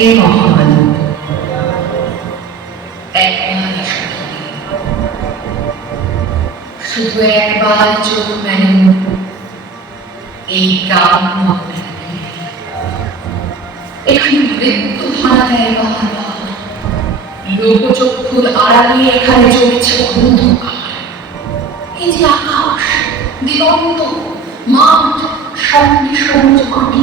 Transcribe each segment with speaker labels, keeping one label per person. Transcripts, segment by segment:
Speaker 1: একবার শুধু একবার চোখ মেলেন এই গ্রাম এখানে মৃত্যু ভাড়া দেয় বারবার লোকচক্ষুর আড়ালে এখানে চলেছে অন্ধকার এই যে আকাশ দিগন্ত মাঠ সঙ্গে সবুজ মাটি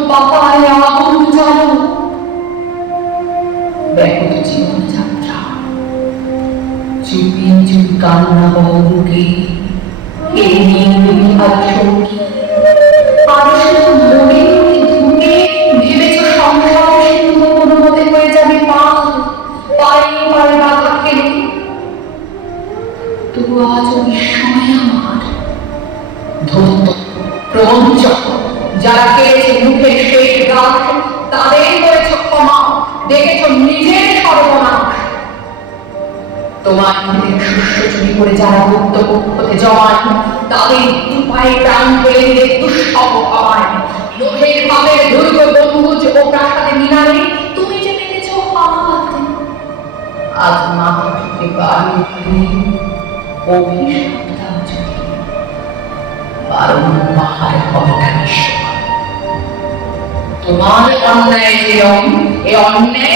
Speaker 1: পাতায় হয়ে যাবে পাল। পায়ে পায়ে বাধা খেলে। তবু নিজের শস্য চুরি করে যারা গুপ্ত কক্ষতে জমান তাদের দু পায়ে প্রাণ দিলে দুঃসহ হওয়ায় লোভের পাবের দুর্গ গম্বুজ ও প্রাসাদে মিনারে তুমি যে হাত আজ মাথা থেকে বাড়ি অভিশাপ দাও যদি। হবে তোমার অন্যায় এ অন্যায়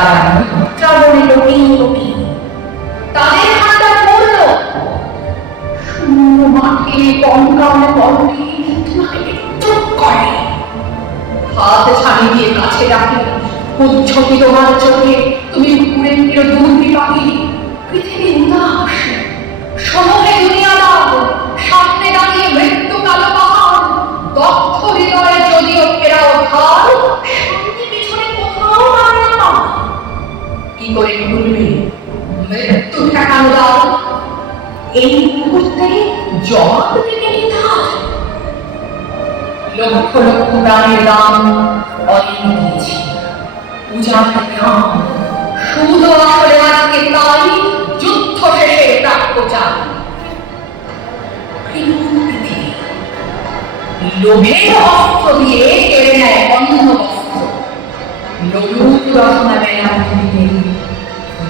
Speaker 1: তারা তোমার চোখে তুমি ঘুরে ফিরো বিপাকে পৃথিবী উদাস সমহে দুনিয়া দাও দাঁড়িয়ে মৃত্যু কালো পাহাড় দক্ষ হৃদয়ে যদিও ফেরাও ঢাল দাও। এই মুহূর্তে জবাব নিধার লক্ষ লক্ষ প্রাণের দাম অনেক দিয়েছি উজাড় গ্রাম শুধু আসলে আজকে তাই যুদ্ধ শেষে প্রাপ্য চাই লোভের অস্ত্র দিয়ে কেড়ে নেয় অন্য বস্ত্র লোলুপ রচনা দেয়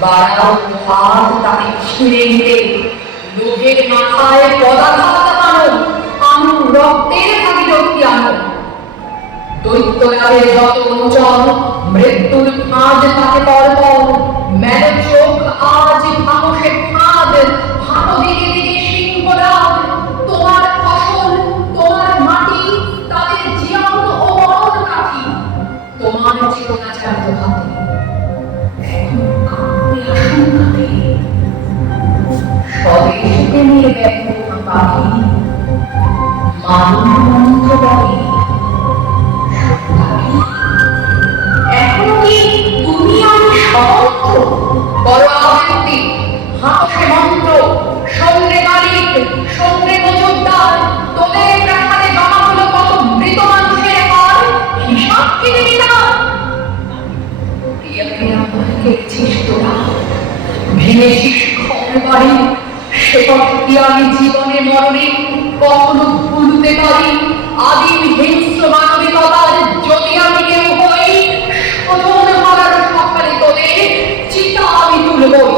Speaker 1: বাড়াও, হাত তাকে ছিঁড়ে নিতে। লোভের মাথায় পদাঘাত আনো আনো রক্তের ভাগীরথী আনো। দৈত্যরাজের যত অনুচর, মৃত্যুর ফাঁদ তাকে পরপর মেল স্বদেশকে নিয়ে ব্যাকুল পাখি আদিম হিংস্র মানবিকতার আমি হই শোধন হারার সকালে তোদের চিতা আমি তুলবই।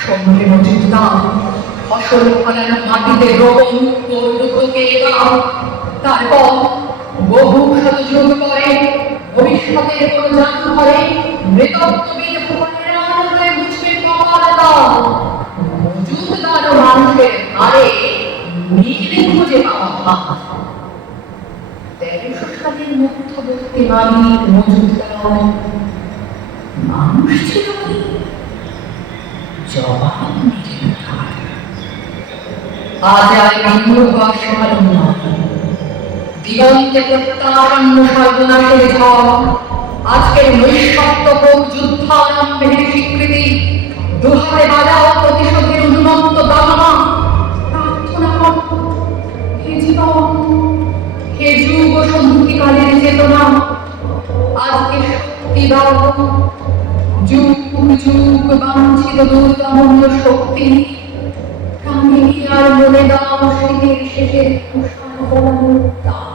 Speaker 1: সঙ্গে মজুদার ফসল মাটিতে রোপণ করল তোকে তারপর বহু পরে ভবিষ্যতের কোন ভুবনের আনন্দে বুঝবে কপাল মজুদদার মানুষের হারে মিল খুঁজে পাওয়া সালের মধ্যবর্তী মালিক মজুদদার মানুষ ছিল কি? জবাব আজ আর আসমাল নয় দিগন্তে প্রত্যাশান্য সর্বনাশের ঝড়। আজকের নৈশব্দক যুদ্ধারম্ভের শক্তি যুগ যুগ বাঞ্ছিত দুর্দমন্য শক্তি প্রাণে আর মনে দাও শীতের শেষে অন্যায়,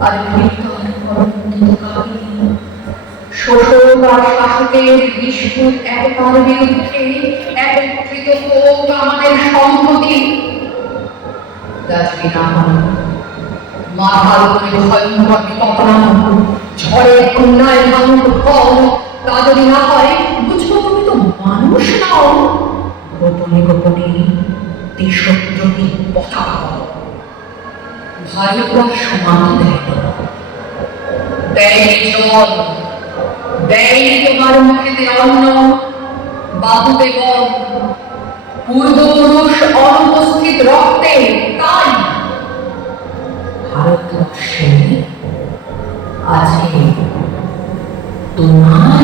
Speaker 1: আর শাসকের বিষ্ণুর একতার বিরুদ্ধে একত্রিত হোক আমাদের না গোপনে গোপনে দেয় দেয় তোমার মুখেতে অন্ন বাহুতে বল পূর্বপুরুষ অনুপস্থিত রক্তে তাই ভারতবর্ষে আজকে তোমার